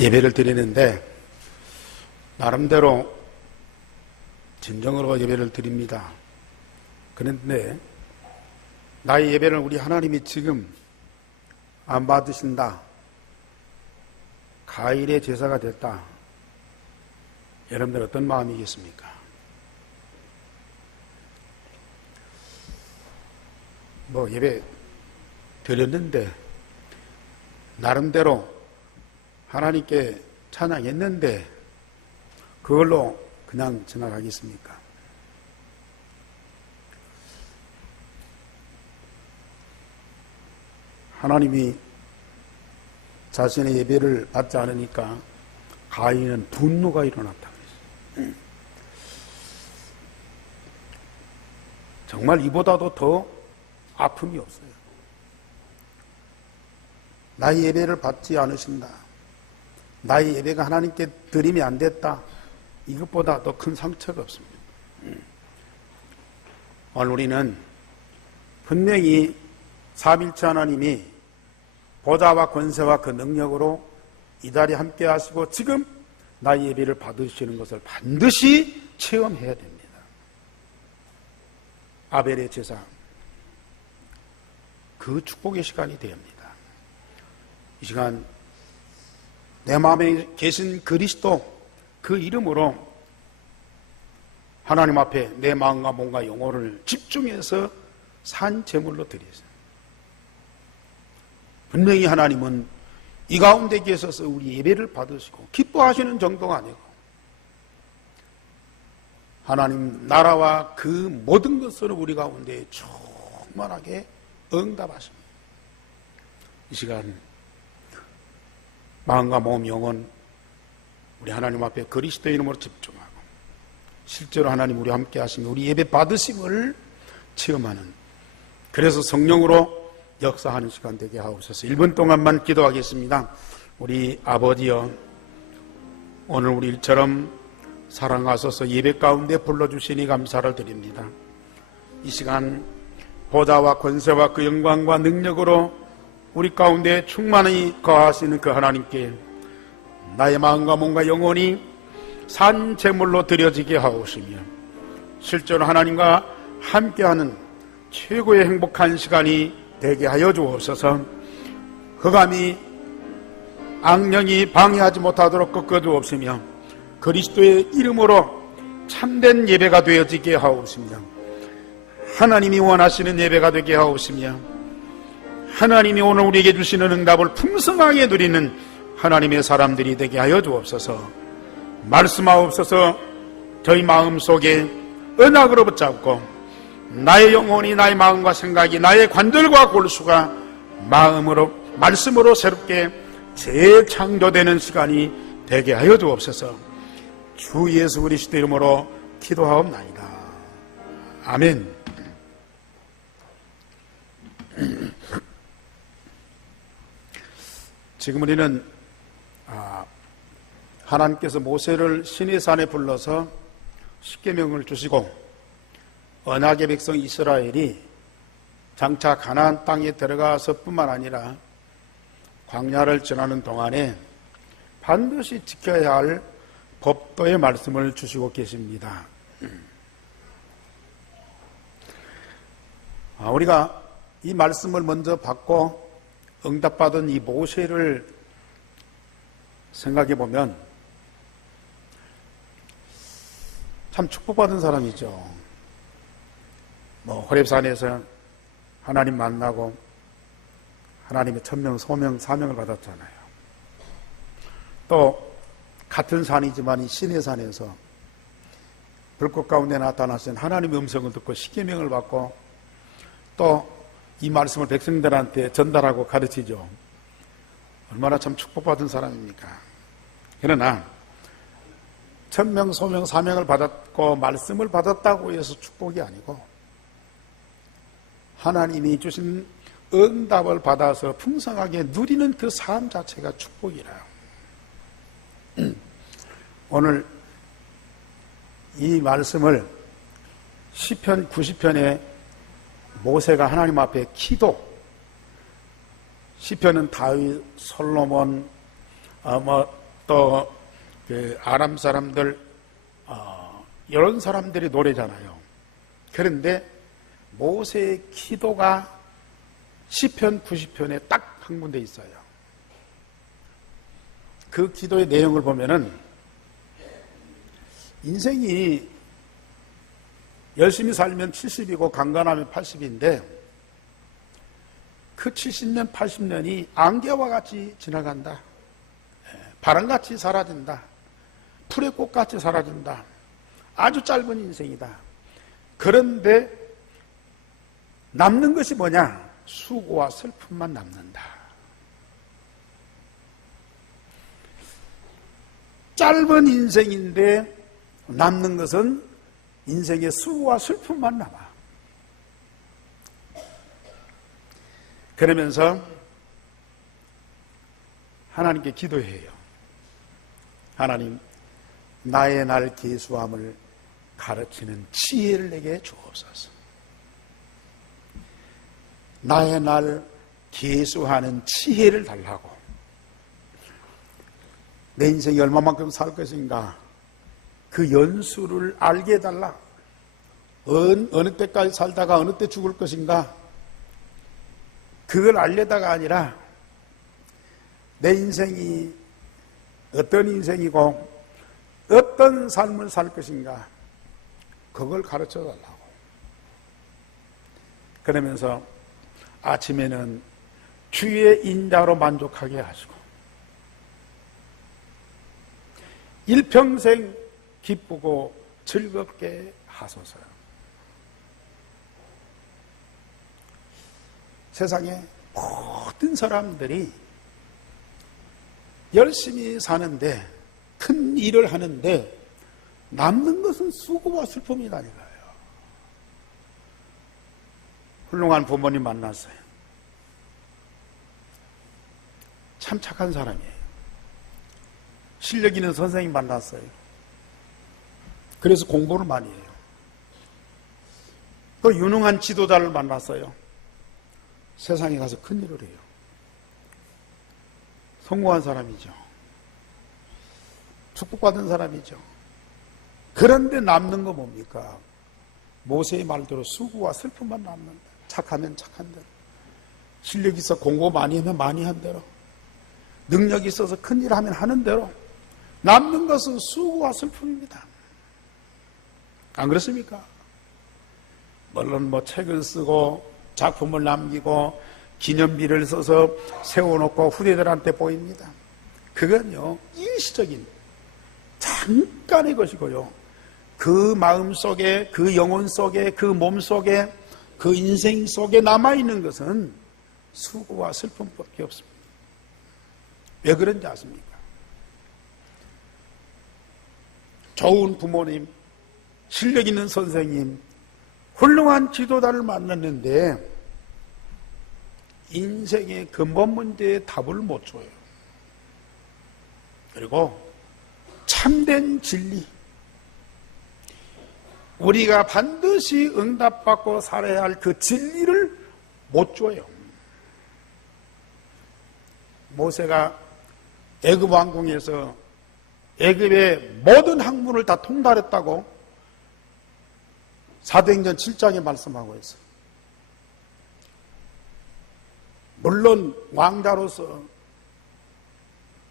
예배를 드리는데 나름대로 진정으로 예배를 드립니다. 그런데 나의 예배를 우리 하나님이 지금 안 받으신다, 가일의 제사가 됐다, 여러분들 어떤 마음이겠습니까? 예배 드렸는데 나름대로 하나님께 찬양했는데 그걸로 그냥 지나가겠습니까? 하나님이 자신의 예배를 받지 않으니까 가인은 분노가 일어났다. 정말 이보다도 더 아픔이 없어요. 나의 예배를 받지 않으신다, 나의 예배가 하나님께 드림이 안 됐다, 이것보다 더 큰 상처가 없습니다. 오늘 우리는 분명히 삼위일체 하나님이 보좌와 권세와 그 능력으로 이 자리에 함께 하시고 지금 나의 예배를 받으시는 것을 반드시 체험해야 됩니다. 아벨의 제사, 그 축복의 시간이 되옵니다. 이 시간 내 마음에 계신 그리스도, 그 이름으로 하나님 앞에 내 마음과 몸과 영혼을 집중해서 산 제물로 드리세요. 분명히 하나님은 이 가운데 계셔서 우리 예배를 받으시고 기뻐하시는 정도가 아니고 하나님 나라와 그 모든 것을 우리 가운데 충만하게 응답하십니다. 이 시간 마음과 몸, 영혼 우리 하나님 앞에 그리스도의 이름으로 집중하고 실제로 하나님 우리와 함께 하시며 우리 예배 받으심을 체험하는, 그래서 성령으로 역사하는 시간 되게 하옵소서. 1분 동안만 기도하겠습니다. 우리 아버지여, 오늘 우리 일처럼 사랑하소서 예배 가운데 불러주시니 감사를 드립니다. 이 시간 보좌와 권세와 그 영광과 능력으로 우리 가운데 충만히 거하시는 그 하나님께 나의 마음과 몸과 영혼이 산 제물로 드려지게 하옵시며 실제로 하나님과 함께하는 최고의 행복한 시간이 되게 하여 주옵소서. 흑암이 악령이 방해하지 못하도록 꺾어 주옵시며 그리스도의 이름으로 참된 예배가 되어지게 하옵시며 하나님이 원하시는 예배가 되게 하옵시며 하나님이 오늘 우리에게 주시는 응답을 풍성하게 누리는 하나님의 사람들이 되게 하여 주옵소서. 말씀하옵소서. 저희 마음속에 언약으로 붙잡고 나의 영혼이, 나의 마음과 생각이, 나의 관절과 골수가 마음으로, 말씀으로 새롭게 재창조되는 시간이 되게 하여 주옵소서. 주 예수 그리스도 이름으로 기도하옵나이다. 아멘. 지금 우리는 하나님께서 모세를 시내산에 불러서 십계명을 주시고 언약의 백성 이스라엘이 장차 가나안 땅에 들어가서 뿐만 아니라 광야를 지나는 동안에 반드시 지켜야 할 법도의 말씀을 주시고 계십니다. 우리가 이 말씀을 먼저 받고 응답받은 이 모세를 생각해 보면 참 축복받은 사람이죠. 호렙산에서 하나님 만나고 하나님의 천명, 소명, 사명을 받았잖아요. 또 같은 산이지만 이 시내산에서 불꽃 가운데 나타나신 하나님의 음성을 듣고 십계명을 받고 또 이 말씀을 백성들한테 전달하고 가르치죠. 얼마나 참 축복받은 사람입니까? 그러나 천명, 소명, 사명을 받았고 말씀을 받았다고 해서 축복이 아니고 하나님이 주신 응답을 받아서 풍성하게 누리는 그 삶 자체가 축복이라요. 오늘 이 말씀을 시편 90편에 모세가 하나님 앞에 시편은 다윗, 솔로몬, 또 그 아람 사람들 이런 사람들이 노래잖아요. 그런데 모세의 기도가 시편 90편에 딱 한 군데 있어요. 그 기도의 내용을 보면은 인생이 열심히 살면 70이고 강건하면 80인데 그 70년, 80년이 안개와 같이 지나간다. 바람같이 사라진다. 풀의 꽃같이 사라진다. 아주 짧은 인생이다. 그런데 남는 것이 뭐냐? 수고와 슬픔만 남는다. 짧은 인생인데 남는 것은 인생의 수고와 슬픔만 남아. 그러면서 하나님께 기도해요. 하나님, 나의 날 계수함을 가르치는 지혜를 내게 주옵소서. 나의 날 계수하는 지혜를 달라고. 내 인생이 얼마만큼 살 것인가 그 연수를 알게 해달라. 어느 때까지 살다가 어느 때 죽을 것인가 그걸 알려다가 아니라 내 인생이 어떤 인생이고 어떤 삶을 살 것인가 그걸 가르쳐 달라고. 그러면서 아침에는 주의 인자로 만족하게 하시고 일평생 기쁘고 즐겁게 하소서. 세상에 모든 사람들이 열심히 사는데 큰 일을 하는데 남는 것은 수고와 슬픔이라니까요. 훌륭한 부모님 만났어요. 참 착한 사람이에요. 실력 있는 선생님 만났어요. 그래서 공부를 많이 해요. 또 유능한 지도자를 만났어요. 세상에 가서 큰일을 해요. 성공한 사람이죠. 축복받은 사람이죠. 그런데 남는 거 뭡니까? 모세의 말대로 수고와 슬픔만 남는다. 착하면 착한 대로, 실력 있어 공부 많이 하면 많이 한 대로, 능력이 있어서 큰일 하면 하는 대로 남는 것은 수고와 슬픔입니다. 안 그렇습니까? 물론 책을 쓰고 작품을 남기고 기념비를 써서 세워놓고 후대들한테 보입니다. 그건요 일시적인 잠깐의 것이고요. 그 마음 속에, 그 영혼 속에, 그 몸 속에, 그 인생 속에 남아있는 것은 수고와 슬픔밖에 없습니다. 왜 그런지 아십니까? 좋은 부모님, 실력 있는 선생님, 훌륭한 지도자를 만났는데 인생의 근본 문제에 답을 못 줘요. 그리고 참된 진리, 우리가 반드시 응답받고 살아야 할 그 진리를 못 줘요. 모세가 애굽 왕궁에서 애굽의 모든 학문을 다 통달했다고 사도행전 7장에 말씀하고 있어요. 물론 왕자로서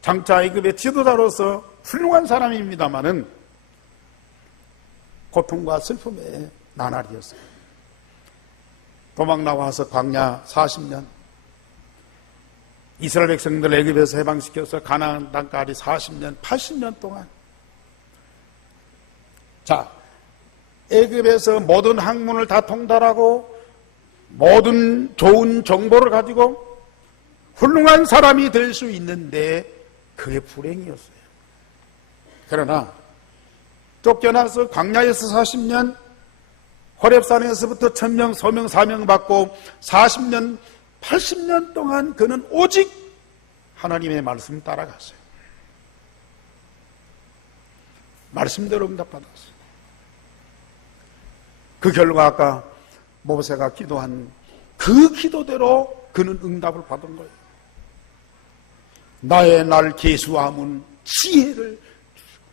장차 애굽의 지도자로서 훌륭한 사람입니다마는 고통과 슬픔의 나날이었어요. 도망 나와서 광야 40년, 이스라엘 백성들 애굽에서 해방시켜서 가나안 땅까지 40년, 80년 동안. 자, 애굽에서 모든 학문을 다 통달하고 모든 좋은 정보를 가지고 훌륭한 사람이 될 수 있는데 그게 불행이었어요. 그러나 쫓겨나서 광야에서 40년, 호렙산에서부터 1000명, 소명, 사명 받고 40년, 80년 동안 그는 오직 하나님의 말씀 따라갔어요. 말씀대로 응답받았어요. 그 결과 아까 모세가 기도한 그 기도대로 그는 응답을 받은 거예요. 나의 날 계수함은 지혜를 주시고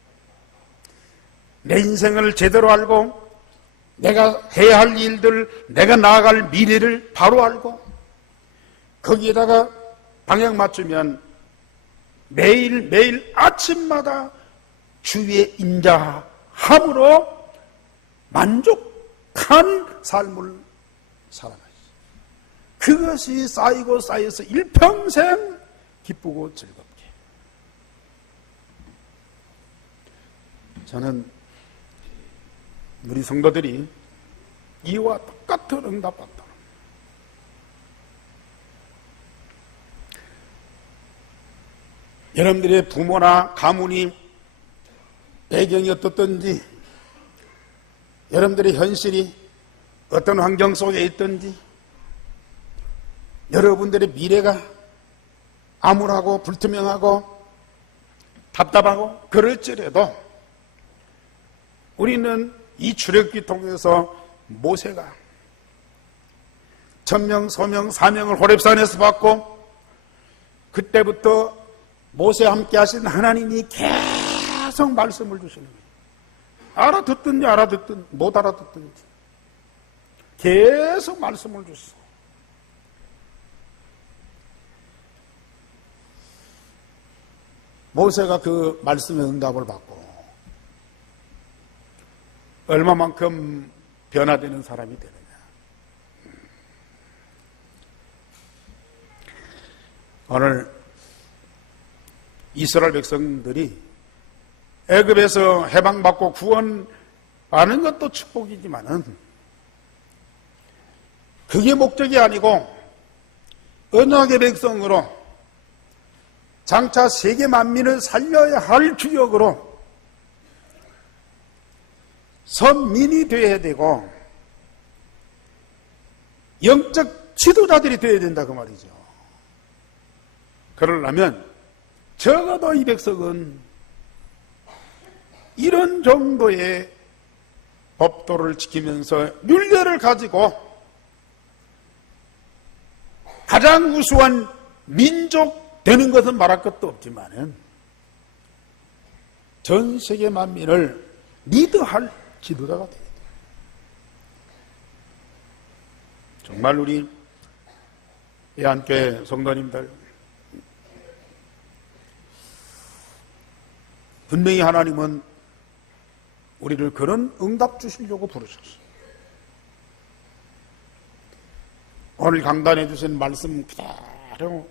내 인생을 제대로 알고 내가 해야 할 일들, 내가 나아갈 미래를 바로 알고 거기에다가 방향 맞추면 매일매일 아침마다 주의 인자함으로 만족한 삶을 살아가시. 그것이 쌓이고 쌓여서 일평생 기쁘고 즐겁게. 저는 우리 성도들이 이와 똑같은 응답받다. 여러분들의 부모나 가문이 배경이 어떻든지, 여러분들의 현실이 어떤 환경 속에 있든지, 여러분들의 미래가 암울하고 불투명하고 답답하고 그럴지라도 우리는 이 출애굽기 통해서 모세가 천명, 소명, 사명을 호렙산에서 받고 그때부터 모세와 함께 하신 하나님이 계속 말씀을 주시는 거예요. 알아듣든지 알아듣든지 못 알아듣든지 계속 말씀을 주시고 모세가 그 말씀의 응답을 받고 얼마만큼 변화되는 사람이 되느냐. 오늘 이스라엘 백성들이 애굽에서 해방받고 구원하는 것도 축복이지만은 그게 목적이 아니고 언약의 백성으로 장차 세계 만민을 살려야 할 주역으로 선민이 되어야 되고 영적 지도자들이 되어야 된다 그 말이죠. 그러려면 적어도 이 백성은 이런 정도의 법도를 지키면서 윤례를 가지고 가장 우수한 민족 되는 것은 말할 것도 없지만은 전 세계 만민을 리드할 지도자가 되어야 돼요. 정말 우리 예한교회 성도님들 분명히 하나님은 우리를 그런 응답 주시려고 부르셨어요. 오늘 강단해 주신 말씀 그대로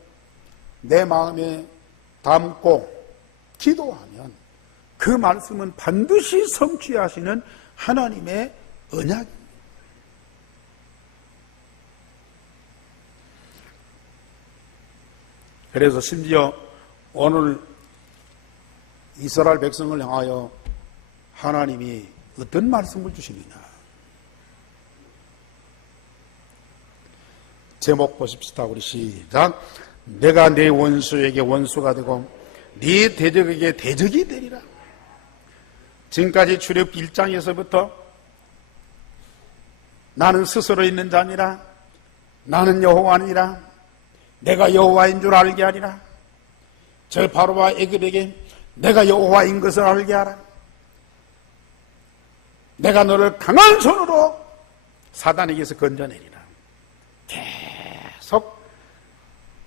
내 마음에 담고 기도하면 그 말씀은 반드시 성취하시는 하나님의 언약입니다. 그래서 심지어 오늘 이스라엘 백성을 향하여 하나님이 어떤 말씀을 주시느냐. 제목 보십시다. 우리 시작. 내가 네 원수에게 원수가 되고 네 대적에게 대적이 되리라. 지금까지 출애굽기 1장에서부터 나는 스스로 있는 자니라, 나는 여호와니라, 내가 여호와인 줄 알게 하리라, 저 바로와 애굽에게 내가 여호와인 것을 알게 하라, 내가 너를 강한 손으로 사단에게서 건져내리라. 계속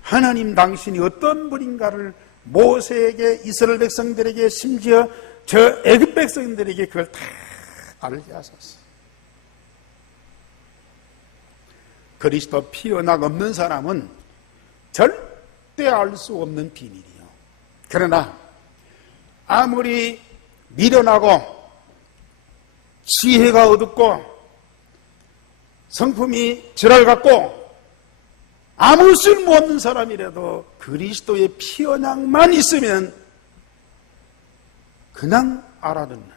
하나님 당신이 어떤 분인가를 모세에게, 이스라엘 백성들에게, 심지어 저 애굽 백성들에게 그걸 다 알게 하셨어요. 그리스도 피 언약 없는 사람은 절대 알 수 없는 비밀이요. 그러나 아무리 미련하고 지혜가 어둡고 성품이 지랄 같고 아무 쓸모없는 사람이라도 그리스도의 피 언약만 있으면 그냥 알아듣는,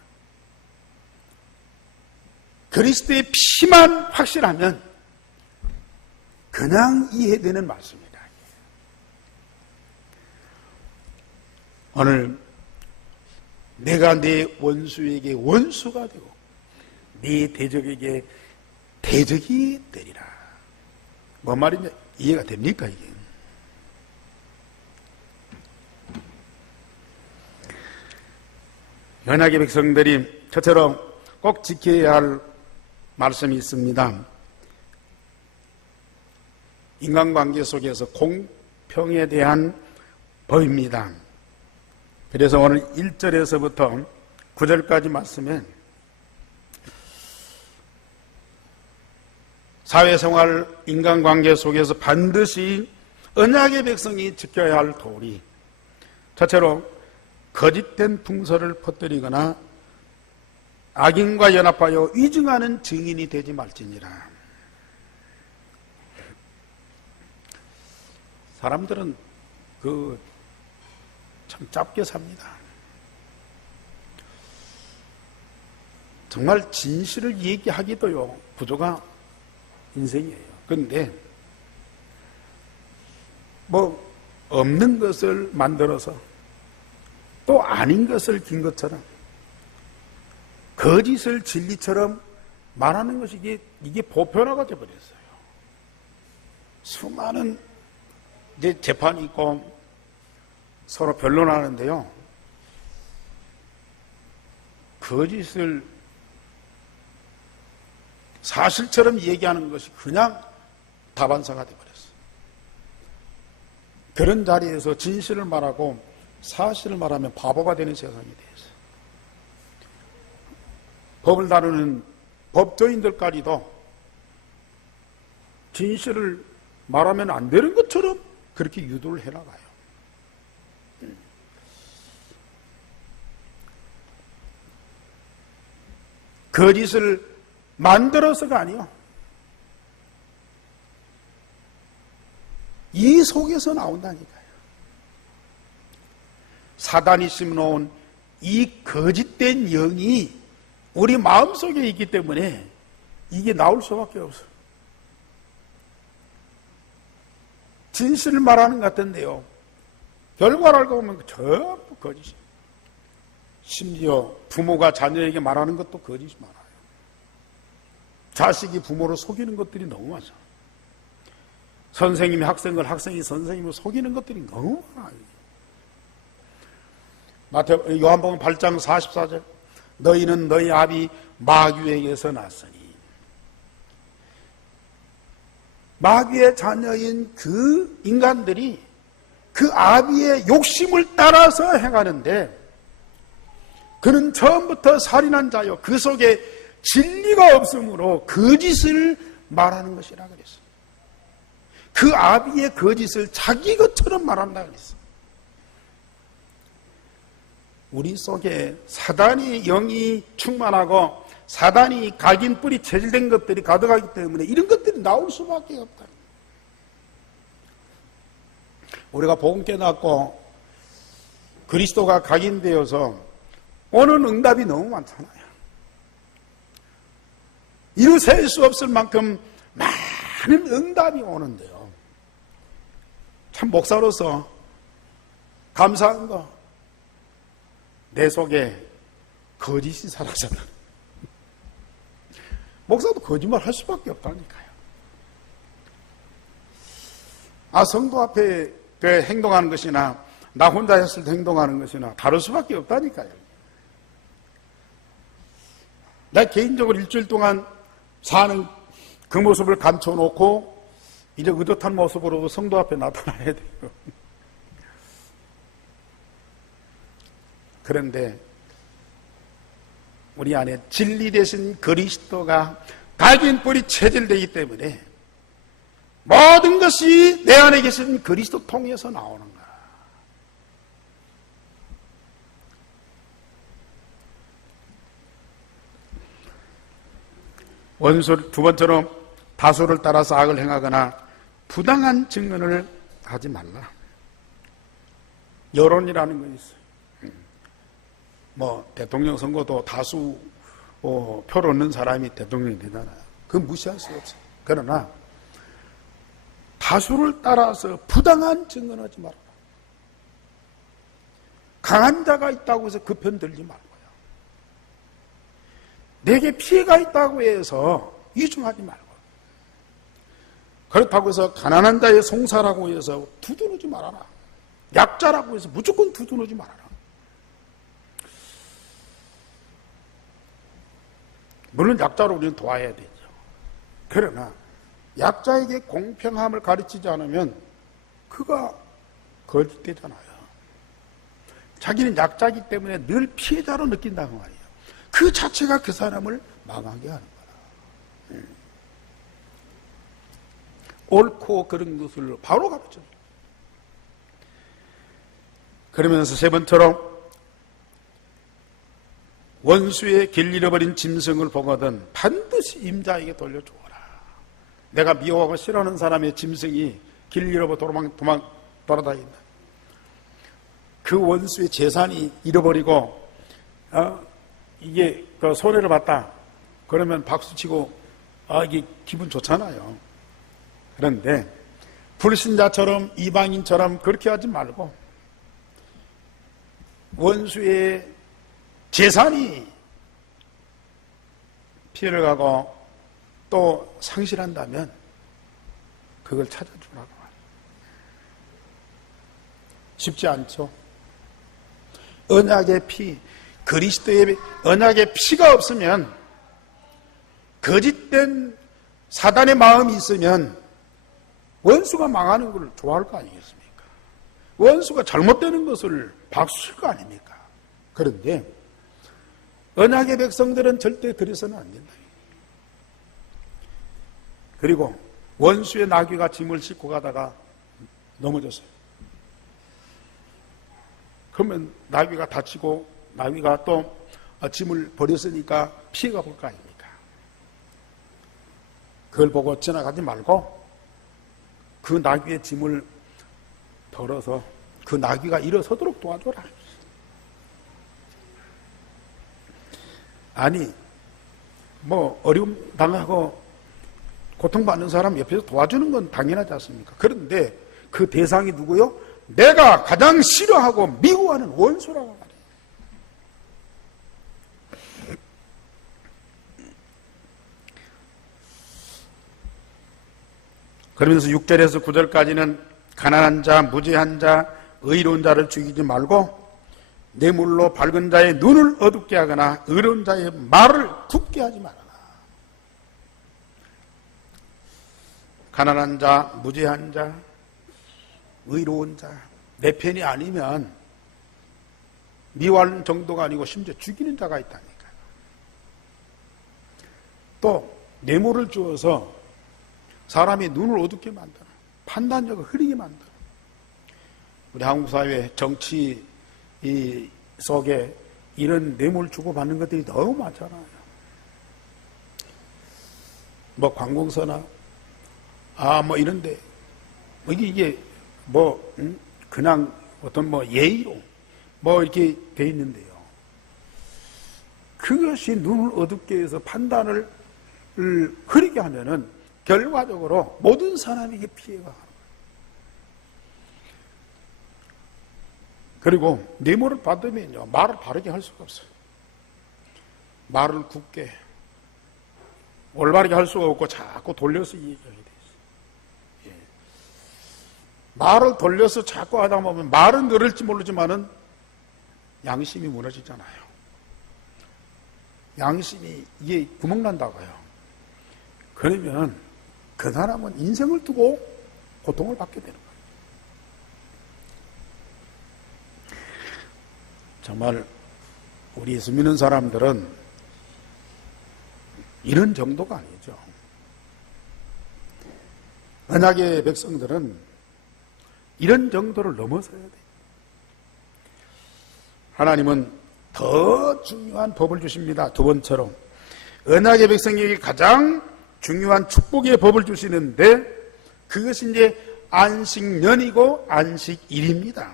그리스도의 피만 확실하면 그냥 이해되는 말씀이다. 오늘 내가 네 원수에게 원수가 되고 네 대적에게 대적이 되리라. 뭔 말이냐? 이해가 됩니까 이게? 연약의 백성들이 저처럼 꼭 지켜야 할 말씀이 있습니다. 인간관계 속에서 공평에 대한 법입니다. 그래서 오늘 1절에서부터 9절까지 말씀에 사회생활 인간관계 속에서 반드시 언약의 백성이 지켜야 할 도리, 첫째로 거짓된 풍설을 퍼뜨리거나 악인과 연합하여 위증하는 증인이 되지 말지니라. 사람들은 참 짧게 삽니다. 정말 진실을 얘기하기도요 부조가 인생이에요. 그런데 없는 것을 만들어서 또 아닌 것을 긴 것처럼 거짓을 진리처럼 말하는 것이 이게 보편화가 되어버렸어요. 수많은 이제 재판이 있고 서로 변론하는데요, 거짓을 사실처럼 얘기하는 것이 그냥 다반사가 되어버렸어요. 그런 자리에서 진실을 말하고 사실을 말하면 바보가 되는 세상이 되었어요. 법을 다루는 법조인들까지도 진실을 말하면 안 되는 것처럼 그렇게 유도를 해나가요. 거짓을 만들어서가 아니요, 이 속에서 나온다니까요. 사단이 심어놓은 이 거짓된 영이 우리 마음속에 있기 때문에 이게 나올 수밖에 없어요. 진실을 말하는 것 같은데요, 결과를 알고 보면 전부 거짓이에요. 심지어 부모가 자녀에게 말하는 것도 거짓이 많아요. 자식이 부모를 속이는 것들이 너무 많아요. 선생님이 학생을, 학생이 선생님을 속이는 것들이 너무 많아요. 요한복음 8장 44절, 너희는 너희 아비 마귀에게서 났으니. 마귀의 자녀인 그 인간들이 그 아비의 욕심을 따라서 행하는데, 그는 처음부터 살인한 자요, 그 속에 진리가 없으므로 거짓을 말하는 것이라 그랬어요. 그 아비의 거짓을 자기 것처럼 말한다 그랬어요. 우리 속에 사단의 영이 충만하고 사단이 각인 뿌리 체질된 것들이 가득하기 때문에 이런 것들이 나올 수밖에 없다. 우리가 복음 깨닫고 그리스도가 각인되어서 오는 응답이 너무 많잖아요. 이루 셀 수 없을 만큼 많은 응답이 오는데요, 참 목사로서 감사한 거, 내 속에 거짓이 사라졌다. 목사도 거짓말 할 수밖에 없다니까요. 성도 앞에 행동하는 것이나 나 혼자 했을 때 행동하는 것이나 다를 수밖에 없다니까요. 나 개인적으로 일주일 동안 사는 그 모습을 감춰놓고 이제 의젓한 모습으로 성도 앞에 나타나야 돼요. 그런데 우리 안에 진리 되신 그리스도가 각인 뿌리 체질되기 때문에 모든 것이 내 안에 계신 그리스도 통해서 나오는 거야. 원수 두 번째로 다수를 따라서 악을 행하거나 부당한 증언을 하지 말라. 여론이라는 거 있어요. 대통령 선거도 다수 표를 얻는 사람이 대통령이 되잖아요. 그건 무시할 수 없어요. 그러나 다수를 따라서 부당한 증언하지 말아라. 강한 자가 있다고 해서 그 편 들지 말고요. 내게 피해가 있다고 해서 이중하지 말고, 그렇다고 해서 가난한 자의 송사라고 해서 두둔하지 말아라. 약자라고 해서 무조건 두둔하지 말아라. 물론 약자로 우리는 도와야 되죠. 그러나 약자에게 공평함을 가르치지 않으면 그가 거짓되잖아요. 자기는 약자이기 때문에 늘 피해자로 느낀다고 말이에요. 그 자체가 그 사람을 망하게 하는 거라. 옳고 그른 것을 바로 가르쳐요. 그러면서 세 번째로 원수의 길 잃어버린 짐승을 보거든 반드시 임자에게 돌려주어라. 내가 미워하고 싫어하는 사람의 짐승이 길 잃어버 도망 돌아다닌다. 그 원수의 재산이 잃어버리고 이게 그 손해를 봤다. 그러면 박수치고 이게 기분 좋잖아요. 그런데 불신자처럼 이방인처럼 그렇게 하지 말고 원수의 재산이 피해를 가고 또 상실한다면 그걸 찾아주라고 말이에요. 쉽지 않죠. 언약의 피, 그리스도의 언약의 피가 없으면 거짓된 사단의 마음이 있으면 원수가 망하는 걸 좋아할 거 아니겠습니까? 원수가 잘못되는 것을 박수칠 거 아닙니까? 그런데 언약의 백성들은 절대 그래서는 안 된다. 그리고 원수의 나귀가 짐을 싣고 가다가 넘어졌어요. 그러면 나귀가 다치고 나귀가 또 짐을 버렸으니까 피해가 볼 거 아닙니까? 그걸 보고 지나가지 말고 그 나귀의 짐을 덜어서 그 나귀가 일어서도록 도와줘라. 아니 뭐 어려움 당하고 고통받는 사람 옆에서 도와주는 건 당연하지 않습니까? 그런데 그 대상이 누구요? 내가 가장 싫어하고 미워하는 원수라고 말해요. 그러면서 6절에서 9절까지는 가난한 자, 무죄한 자, 의로운 자를 죽이지 말고 뇌물로 밝은 자의 눈을 어둡게 하거나 의로운 자의 말을 굳게 하지 말아라. 가난한 자, 무죄한 자, 의로운 자, 내 편이 아니면 미워하는 정도가 아니고 심지어 죽이는 자가 있다니까요. 또 뇌물을 주어서 사람의 눈을 어둡게 만들어 판단력을 흐리게 만들어. 우리 한국 사회 정치 속에 이런 뇌물 주고받는 것들이 너무 많잖아요. 뭐 관공서나 뭐 이런데 이게 그냥 어떤 예의로 이렇게 돼 있는데요. 그것이 눈을 어둡게 해서 판단을 흐리게 하면은 결과적으로 모든 사람에게 피해가 가는 거예요. 그리고 뇌물을 받으면요, 말을 바르게 할 수가 없어요. 말을 굳게 올바르게 할 수가 없고 자꾸 돌려서 얘기하게 돼 있어요. 말을 돌려서 자꾸 하다 보면 말은 늘을지 모르지만은 양심이 무너지잖아요. 양심이 이게 구멍난다고요. 그러면 그 사람은 인생을 두고 고통을 받게 되는 거예요. 정말 우리 예수 믿는 사람들은 이런 정도가 아니죠. 언약의 백성들은 이런 정도를 넘어서야 돼요. 하나님은 더 중요한 법을 주십니다. 두 번째로 언약의 백성에게 가장 중요한 축복의 법을 주시는데 그것이 이제 안식년이고 안식일입니다.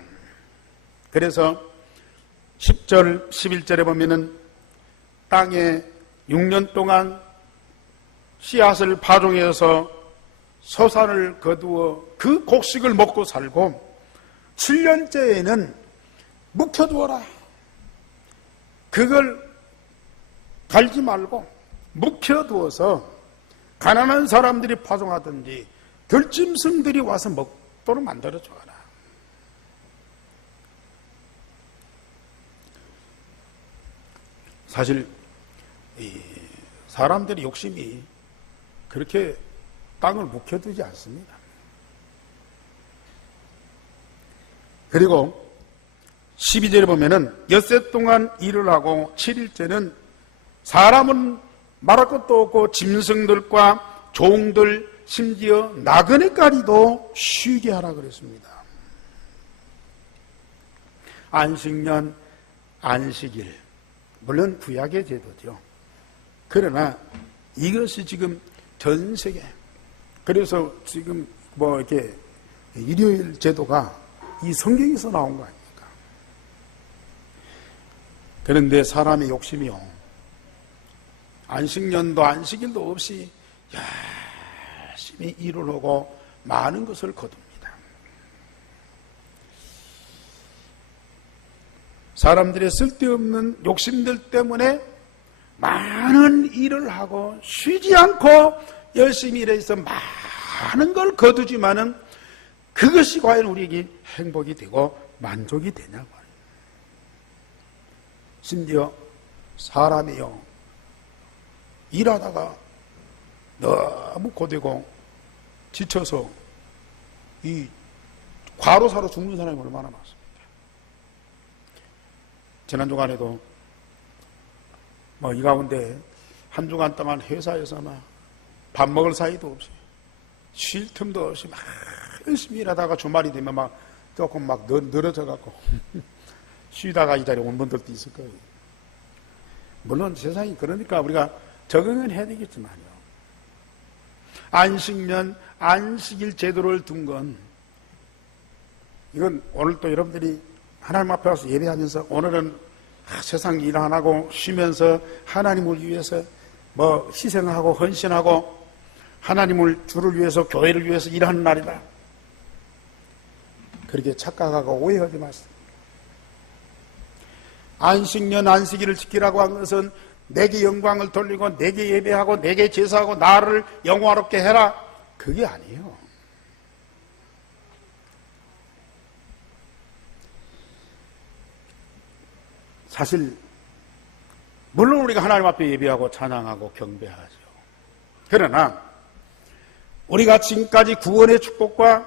그래서 10절, 11절에 보면은 땅에 6년 동안 씨앗을 파종해서 소산을 거두어 그 곡식을 먹고 살고 7년째에는 묵혀두어라. 그걸 갈지 말고 묵혀두어서 가난한 사람들이 파종하든지 들짐승들이 와서 먹도록 만들어줘라. 사실 사람들의 욕심이 그렇게 땅을 묵혀두지 않습니다. 그리고 12절에 보면은 엿새 동안 일을 하고 7일째는 사람은 말할 것도 없고 짐승들과 종들 심지어 나그네까지도 쉬게 하라 그랬습니다. 안식년, 안식일, 물론 구약의 제도죠. 그러나 이것이 지금 전 세계, 그래서 지금 뭐 이렇게 일요일 제도가 이 성경에서 나온 거 아닙니까? 그런데 사람의 욕심이요, 안식년도 안식일도 없이 열심히 일을 하고 많은 것을 거둡니다. 사람들의 쓸데없는 욕심들 때문에 많은 일을 하고 쉬지 않고 열심히 일해서 많은 걸 거두지만은 그것이 과연 우리에게 행복이 되고 만족이 되냐고. 심지어 사람이요, 일하다가 너무 고되고 지쳐서 이 과로사로 죽는 사람이 얼마나 많습니까? 지난 주간에도 뭐 이 가운데 한 주간 동안 회사에서 막 밥 먹을 사이도 없이 쉴 틈도 없이 막 열심히 일하다가 주말이 되면 막 조금 막 늘어져 갖고 쉬다가 이 자리에 온 분들도 있을 거예요. 물론 세상이 그러니까 우리가 적응은 해야 되겠지만요, 안식년, 안식일 제도를 둔 건, 이건 오늘 또 여러분들이 하나님 앞에 와서 예배하면서 오늘은 세상 일 안 하고 쉬면서 하나님을 위해서 뭐 희생하고 헌신하고 하나님을 주를 위해서 교회를 위해서 일하는 날이다, 그렇게 착각하고 오해하지 마세요. 안식년, 안식일을 지키라고 한 것은 내게 영광을 돌리고 내게 예배하고 내게 제사하고 나를 영화롭게 해라, 그게 아니에요. 사실 물론 우리가 하나님 앞에 예배하고 찬양하고 경배하죠. 그러나 우리가 지금까지 구원의 축복과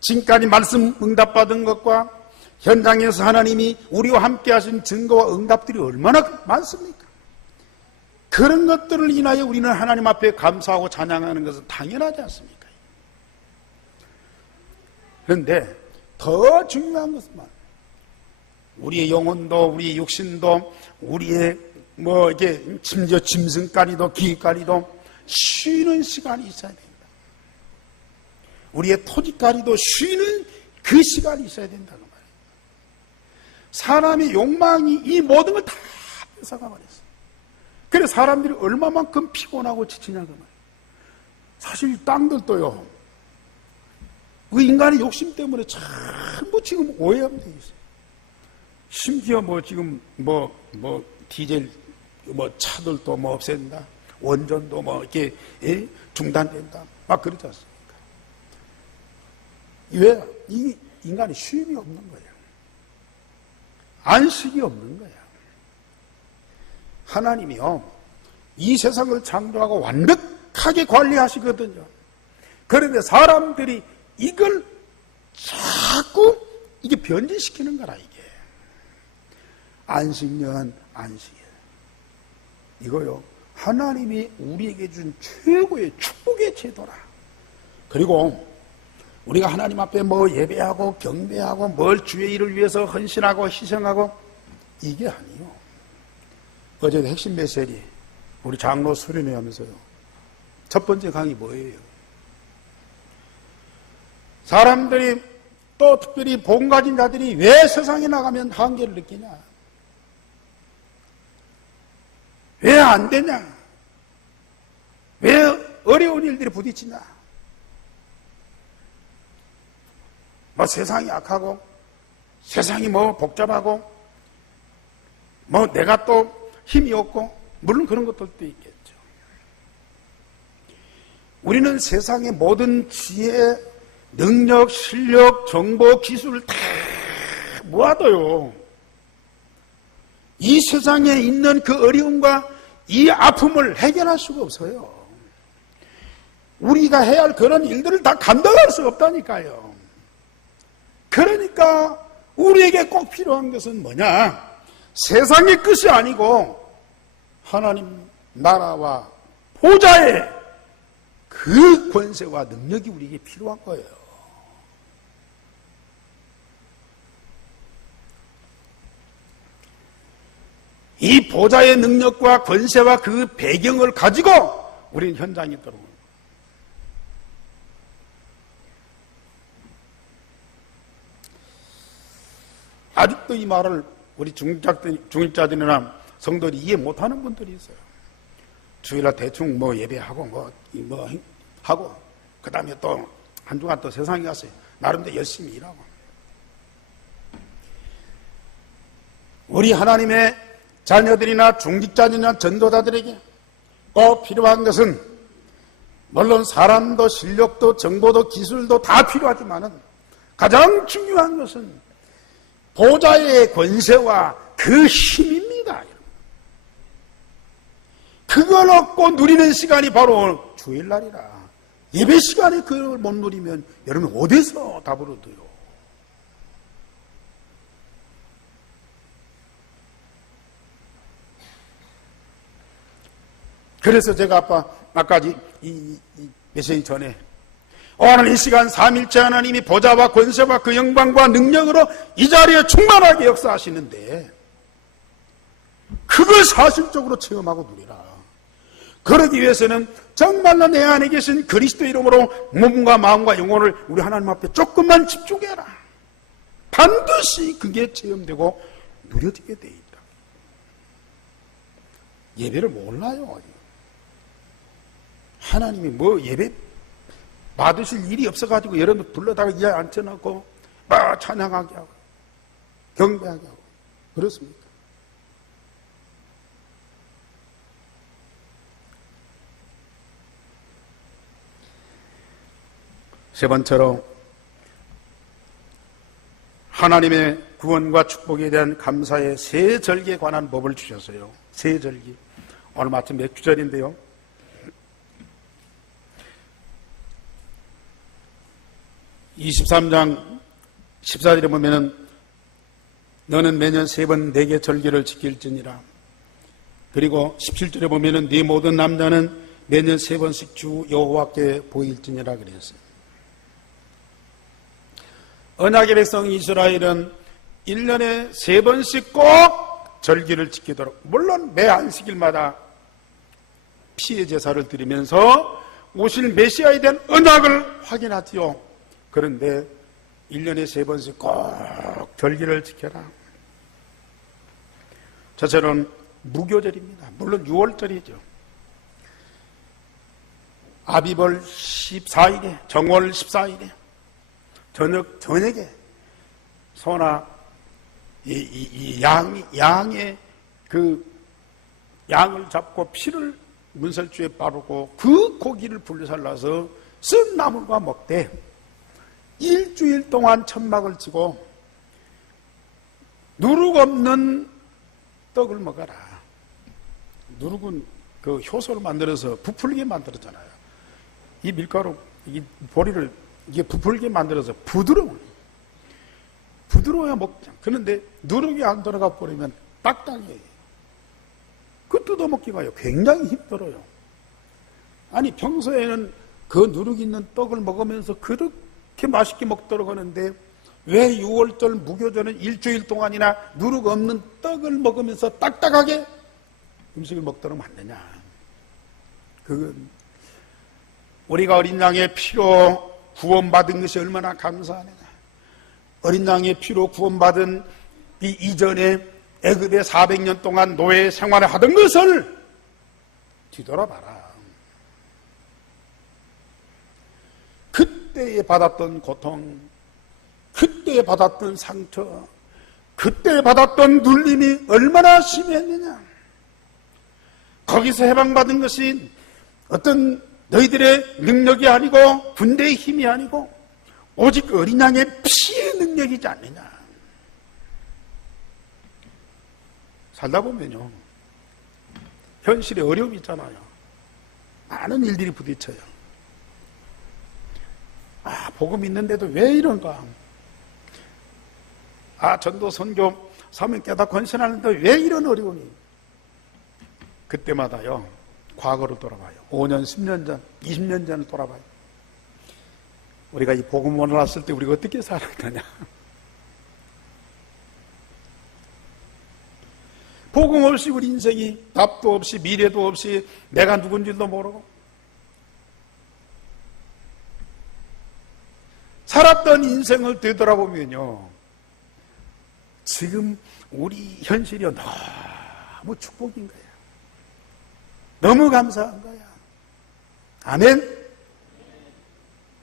지금까지 말씀 응답받은 것과 현장에서 하나님이 우리와 함께 하신 증거와 응답들이 얼마나 많습니까? 그런 것들을 인하여 우리는 하나님 앞에 감사하고 찬양하는 것은 당연하지 않습니까? 그런데 더 중요한 것은 우리의 영혼도, 우리의 육신도, 우리의 뭐 이게 심지어 짐승까지도, 기까지도 쉬는 시간이 있어야 된다. 우리의 토지까지도 쉬는 그 시간이 있어야 된다는 말이에요. 사람의 욕망이 이 모든 걸 다 뺏어가 버렸어요. 그래서 사람들이 얼마만큼 피곤하고 지치냐 그 말이에요. 사실 땅들도요, 그 인간의 욕심 때문에 전부 지금 오해하면 되어 있어요. 심지어 뭐 지금 뭐 디젤 뭐 차들도 뭐 없앤다, 원전도 뭐 이렇게 중단된다, 막 그러지 않습니까? 왜? 이 인간이 쉼이 없는 거예요. 안식이 없는 거예요. 하나님이요, 이 세상을 창조하고 완벽하게 관리하시거든요. 그런데 사람들이 이걸 자꾸 이게 변질시키는 거라, 이게. 안식년, 안식일. 이거요, 하나님이 우리에게 준 최고의 축복의 제도라. 그리고 우리가 하나님 앞에 뭐 예배하고 경배하고 뭘 주의 일을 위해서 헌신하고 희생하고, 이게 아니요. 어제 핵심 메시지 우리 장로 수련회 하면서요, 첫 번째 강의 뭐예요? 사람들이, 또 특별히 복 가진 자들이 왜 세상에 나가면 한계를 느끼냐? 왜 안 되냐? 왜 어려운 일들이 부딪히냐? 뭐 세상이 악하고 세상이 뭐 복잡하고 뭐 내가 또 힘이 없고, 물론 그런 것들도 있겠죠. 우리는 세상의 모든 지혜, 능력, 실력, 정보, 기술을 다 모아둬요. 이 세상에 있는 그 어려움과 이 아픔을 해결할 수가 없어요. 우리가 해야 할 그런 일들을 다 감당할 수 없다니까요. 그러니까 우리에게 꼭 필요한 것은 뭐냐? 세상의 것이 아니고 하나님 나라와 보좌의 그 권세와 능력이 우리에게 필요한 거예요. 이 보좌의 능력과 권세와 그 배경을 가지고 우리는 현장에 들어옵니다. 아직도 이 말을 우리 중직자들이나 성도들이 이해 못하는 분들이 있어요. 주일날 대충 예배하고 하고 그 다음에 또 한 주간 또 세상에 갔어요. 나름대로 열심히 일하고. 우리 하나님의 자녀들이나 중직자들이나 전도자들에게 꼭 필요한 것은 물론 사람도 실력도 정보도 기술도 다 필요하지만은 가장 중요한 것은 보좌의 권세와 그 힘입니다. 그걸 얻고 누리는 시간이 바로 주일날이라. 예배 시간에 그걸 못 누리면 여러분 어디서 답을 얻어요? 그래서 제가 아까 이 메시지 전에 오늘 이 시간 삼일째 하나님이 보좌와 권세와 그 영광과 능력으로 이 자리에 충만하게 역사하시는데 그걸 사실적으로 체험하고 누리라. 그러기 위해서는 정말로 내 안에 계신 그리스도 이름으로 몸과 마음과 영혼을 우리 하나님 앞에 조금만 집중해라. 반드시 그게 체험되고 누려지게 돼 있다. 예배를 몰라요. 하나님이 예배 받으실 일이 없어가지고 여러분 불러다가 이 자리에 앉혀놓고 막 찬양하게 하고 경배하게 하고 그렇습니까? 세 번째로 하나님의 구원과 축복에 대한 감사의 세 절기에 관한 법을 주셨어요. 세 절기. 오늘 마침 맥주절인데요. 23장 14절에 보면은 너는 매년 3번 4개 절기를 지킬지니라. 그리고 17절에 보면은 네 모든 남자는 매년 3번씩 주 여호와께 보일지니라 그랬어요. 언약의 백성 이스라엘은 1년에 3번씩 꼭 절기를 지키도록, 물론 매 안식일마다 피의 제사를 드리면서 오실 메시아에 대한 언약을 확인하지요. 그런데 1년에 3번씩 꼭 절기를 지켜라. 저처럼 무교절입니다. 물론 6월절이죠. 아비벌 14일에, 정월 14일에 저녁에 소나 양의 그 양을 잡고 피를 문설주에 바르고 그 고기를 불살라서 쓴 나물과 먹되 일주일 동안 천막을 치고 누룩 없는 떡을 먹어라. 누룩은 그 효소를 만들어서 부풀게 만들었잖아요. 이 밀가루, 이 보리를 이게 부풀게 만들어서 부드러워야 먹자. 그런데 누룩이 안 들어가 버리면 딱딱해요. 그 뜯어먹기가요 굉장히 힘들어요. 아니 평소에는 그 누룩 있는 떡을 먹으면서 그렇게 맛있게 먹도록 하는데 왜 6월절 무교절은 일주일 동안이나 누룩 없는 떡을 먹으면서 딱딱하게 음식을 먹도록 만드냐. 그건 우리가 어린 양의 피로 구원받은 것이 얼마나 감사하느냐. 어린 양의 피로 구원받은 이 이전에 애굽에 400년 동안 노예 생활을 하던 것을 뒤돌아봐라. 그때에 받았던 고통, 그때에 받았던 상처, 그때에 받았던 눌림이 얼마나 심했느냐. 거기서 해방받은 것이 어떤 너희들의 능력이 아니고 군대의 힘이 아니고 오직 어린 양의 피의 능력이지 않느냐. 살다 보면요 현실에 어려움이 있잖아요. 많은 일들이 부딪혀요. 복음 있는데도 왜 이런가? 전도 선교 사명 깨닫고 헌신하는데 왜 이런 어려움이? 그때마다요, 과거를 돌아봐요. 5년, 10년 전, 20년 전을 돌아봐요. 우리가 이 복음을 왔을 때 우리가 어떻게 살았느냐? 복음 없이 우리 인생이 답도 없이 미래도 없이 내가 누군지도 모르고 살았던 인생을 되돌아보면요, 지금 우리 현실이 너무 축복인 거야. 너무 감사한 거야. 아멘?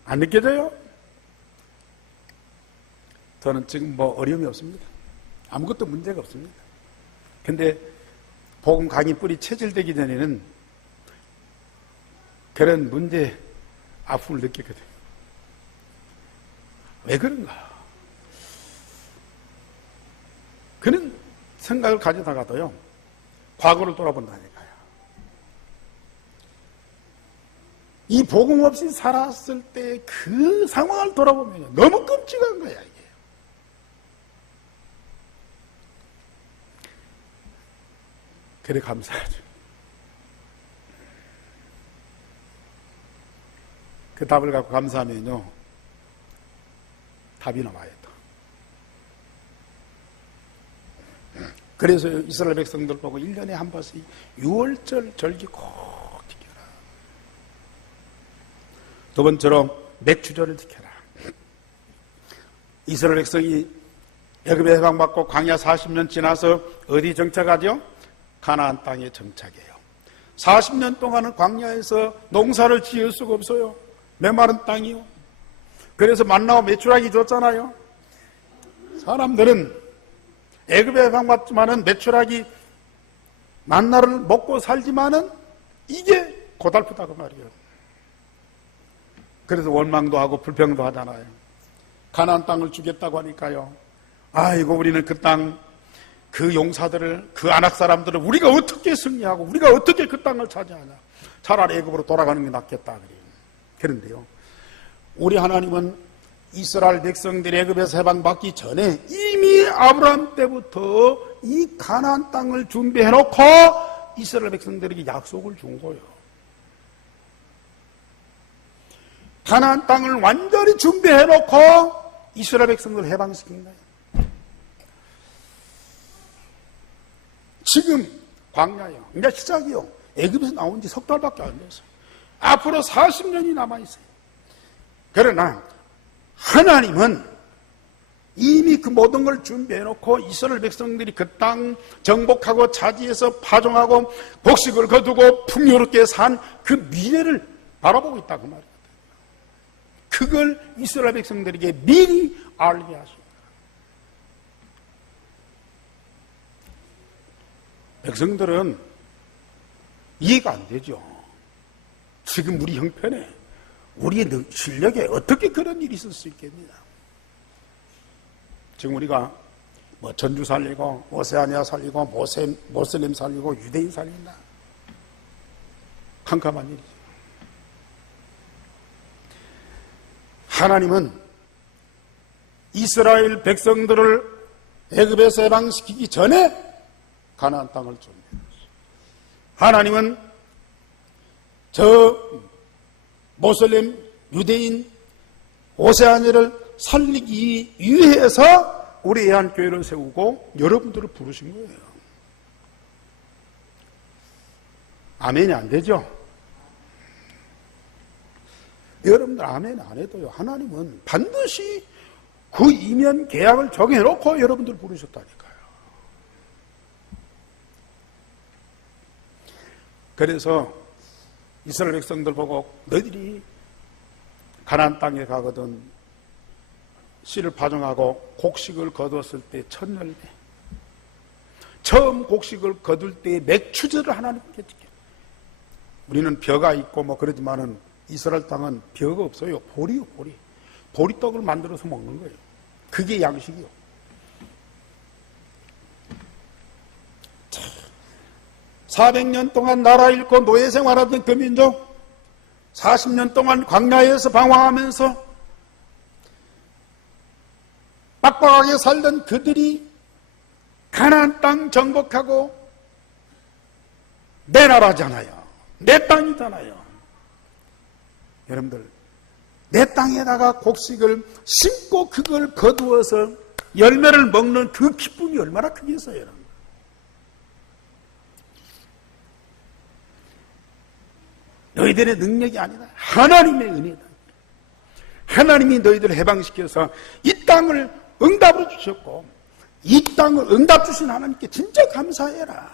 안 느껴져요? 저는 지금 어려움이 없습니다. 아무것도 문제가 없습니다. 근데 복음 강의 뿔이 체질되기 전에는 그런 문제 아픔을 느꼈거든요. 왜 그런가? 그런 생각을 가져다가도요, 과거를 돌아본다니까요. 이 복음 없이 살았을 때 그 상황을 돌아보면 너무 끔찍한 거야, 이게. 그래 감사하죠. 그 답을 갖고 감사하면요, 답이 나와요. 또. 그래서 이스라엘 백성들 보고 1년에 한 번씩 6월절 절기 꼭 지켜라. 두 번째로 맥추절을 지켜라. 이스라엘 백성이 애굽에 해방받고 광야 40년 지나서 어디 정착하죠? 가나안 땅에 정착해요. 40년 동안은 광야에서 농사를 지을 수가 없어요. 메마른 땅이요. 그래서 만나와 메추라기 줬잖아요. 사람들은 애굽에 해방받지만은 메추라기 만나를 먹고 살지만은 이게 고달프다고 말이에요. 그래서 원망도 하고 불평도 하잖아요. 가나안 땅을 주겠다고 하니까요, 아이고 우리는 그 땅, 그 용사들을, 그 아낙 사람들을 우리가 어떻게 승리하고 우리가 어떻게 그 땅을 차지하냐. 차라리 애굽으로 돌아가는 게 낫겠다 그래요. 그런데요, 우리 하나님은 이스라엘 백성들이 애굽에서 해방받기 전에 이미 아브라함 때부터 이 가나안 땅을 준비해놓고 이스라엘 백성들에게 약속을 준 거예요. 가나안 땅을 완전히 준비해놓고 이스라엘 백성들을 해방시킨 거예요. 지금 광야요, 이제 시작이요. 애굽에서 나온 지 석 달밖에 안 됐어요. 앞으로 40년이 남아있어요. 그러나 하나님은 이미 그 모든 걸 준비해놓고 이스라엘 백성들이 그 땅 정복하고 차지해서 파종하고 복식을 거두고 풍요롭게 산 그 미래를 바라보고 있다고 말이에요. 그걸 이스라엘 백성들에게 미리 알게 하십니다. 백성들은 이해가 안 되죠. 지금 우리 형편에, 우리의 실력에 어떻게 그런 일이 있을 수 있겠느냐. 지금 우리가 전주 살리고 오세아니아 살리고 모슬림 살리고 유대인 살린다. 캄캄한 일이죠. 하나님은 이스라엘 백성들을 애굽에서 해방시키기 전에 가나안 땅을 준비했어요. 하나님은 저 모슬림 유대인 오세아니아를 살리기 위해서 우리 애한교회를 세우고 여러분들을 부르신 거예요. 아멘이 안 되죠? 여러분들 아멘 안 해도요, 하나님은 반드시 그 이면 계약을 정해놓고 여러분들을 부르셨다니까요. 그래서 이스라엘 백성들 보고 너희들이 가나안 땅에 가거든 씨를 파종하고 곡식을 거두었을 때 첫 열매, 처음 곡식을 거둘 때 맥추절을 하나님께 지켜. 우리는 벼가 있고 그러지만은 이스라엘 땅은 벼가 없어요. 보리요, 보리. 보리떡을 만들어서 먹는 거예요. 그게 양식이요. 400년 동안 나라 잃고 노예 생활하던 그 민족, 40년 동안 광야에서 방황하면서 빡빡하게 살던 그들이 가나안 땅 정복하고 내 나라잖아요. 내 땅이잖아요. 여러분들, 내 땅에다가 곡식을 심고 그걸 거두어서 열매를 먹는 그 기쁨이 얼마나 크겠어요, 여러분. 너희들의 능력이 아니다. 하나님의 은혜다. 하나님이 너희들을 해방시켜서 이 땅을 응답으로 주셨고, 이 땅을 응답 주신 하나님께 진짜 감사해라.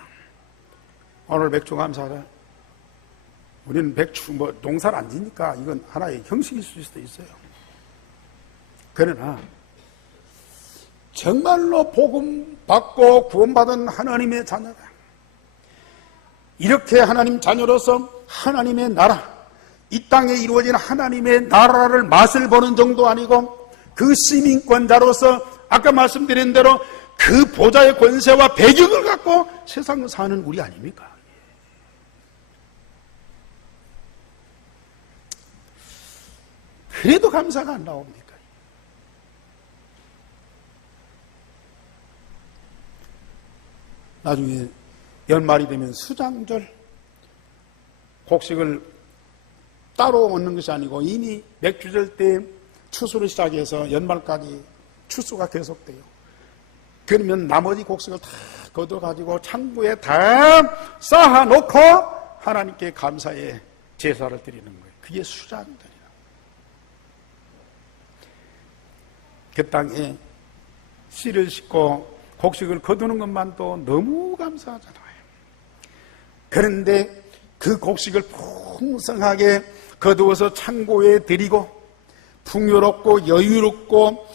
오늘 맥주 감사하다. 우리는 맥주 농사를 안 지니까 이건 하나의 형식일 수도 있어요. 그러나 정말로 복음 받고 구원받은 하나님의 자녀다. 이렇게 하나님 자녀로서 하나님의 나라, 이 땅에 이루어진 하나님의 나라를 맛을 보는 정도 아니고 그 시민권자로서 아까 말씀드린 대로 그 보좌의 권세와 배경을 갖고 세상을 사는 우리 아닙니까? 그래도 감사가 안 나옵니까? 나중에 연말이 되면 수장절, 곡식을 따로 얻는 것이 아니고 이미 맥주절 때 추수를 시작해서 연말까지 추수가 계속돼요. 그러면 나머지 곡식을 다 걷어가지고 창고에 다 쌓아놓고 하나님께 감사의 제사를 드리는 거예요. 그게 수장절이에요. 그 땅에 씨를 싣고 곡식을 거두는 것만도 너무 감사하잖아요. 그런데 그 곡식을 풍성하게 거두어서 창고에 드리고 풍요롭고 여유롭고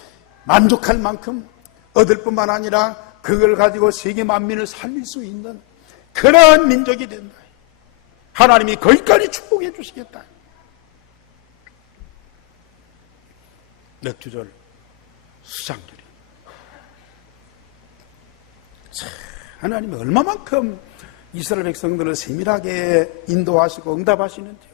만족할 만큼 얻을 뿐만 아니라 그걸 가지고 세계 만민을 살릴 수 있는 그러한 민족이 된다. 하나님이 거기까지 축복해 주시겠다. 맥주절 수장절이 하나님이 얼마만큼 이스라엘 백성들을 세밀하게 인도하시고 응답하시는지요.